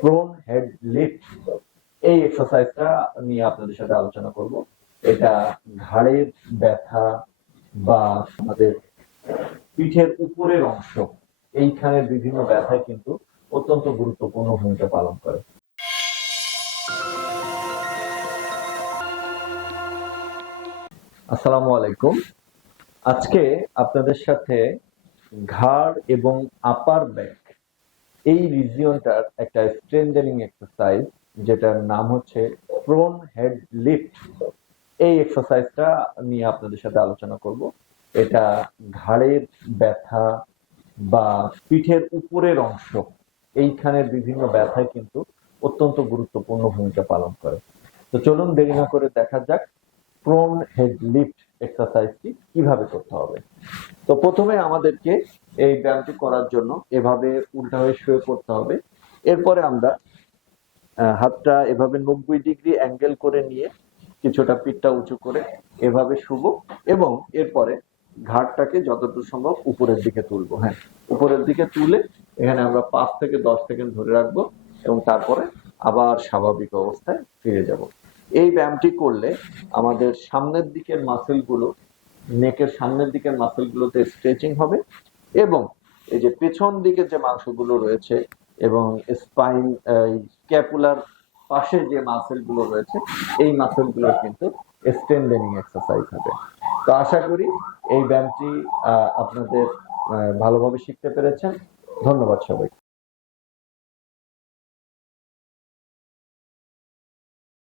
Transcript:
Prone head lift এই এক্সারসাইজটা নিয়ে আপনাদের সাথে আলোচনা করব। এটা ঘাড়ের ব্যথা বা আমাদের পিঠের উপরের অংশ, এইখানে বিভিন্ন ব্যথায় কিন্তু অত্যন্ত গুরুত্বপূর্ণ ভূমিকা পালন করে। আসসালামু আলাইকুম। আজকে আপনাদের সাথে ঘাড় এবং আপার ব্যাক এই রিজিয়নটার একটা স্ট্রেন্থেনিং এক্সারসাইজ যেটার নাম হচ্ছে প্রোন হেড লিফট এই এক্সারসাইজটা নিয়ে আপনাদের সাথে আলোচনা করব। এটা ঘাড়ের ব্যথা বা পিঠের উপরের অংশ, এইখানের বিভিন্ন ব্যথায় কিন্তু অত্যন্ত গুরুত্বপূর্ণ ভূমিকা পালন করে। তো চলুন দেরি না করে দেখা যাক প্রোন হেড লিফট এক্সারসাইজটি কীভাবে করতে হবে। তো প্রথমে আমাদেরকে এই ব্যায়ামটি করার জন্য এভাবে উল্টা হয়ে শুয়ে পড়তে হবে। এরপরে আমরা হাতটা এভাবে নব্বই ডিগ্রি অ্যাঙ্গেল করে নিয়ে কিছুটা পিঠটা উঁচু করে এভাবে শুব এবং এরপরে ঘাটটাকে যতটুকু সম্ভব উপরের দিকে তুলবো। হ্যাঁ উপরের দিকে তুলে এখানে আমরা পাঁচ থেকে দশ সেকেন্ড ধরে রাখব এবং তারপরে আবার স্বাভাবিক অবস্থায় ফিরে যাব। এই ব্যায়ামটি করলে আমাদের সামনের দিকের মাসেলগুলো নেকের সামনের দিকের মাসেলগুলোতে স্ট্রেচিং হবে এবং এই যে পেছন দিকে যে মাংসগুলো রয়েছে এবং স্পাইন স্ক্যাপুলার পাশে যে মাসেলগুলো রয়েছে, এই মাসেলগুলোর কিন্তু স্ট্রেন্থেনিং এক্সারসাইজ হবে। তো আশা করি এই ব্যায়ামটি আপনাদের ভালোভাবে শিখতে পেরেছেন। ধন্যবাদ সবাই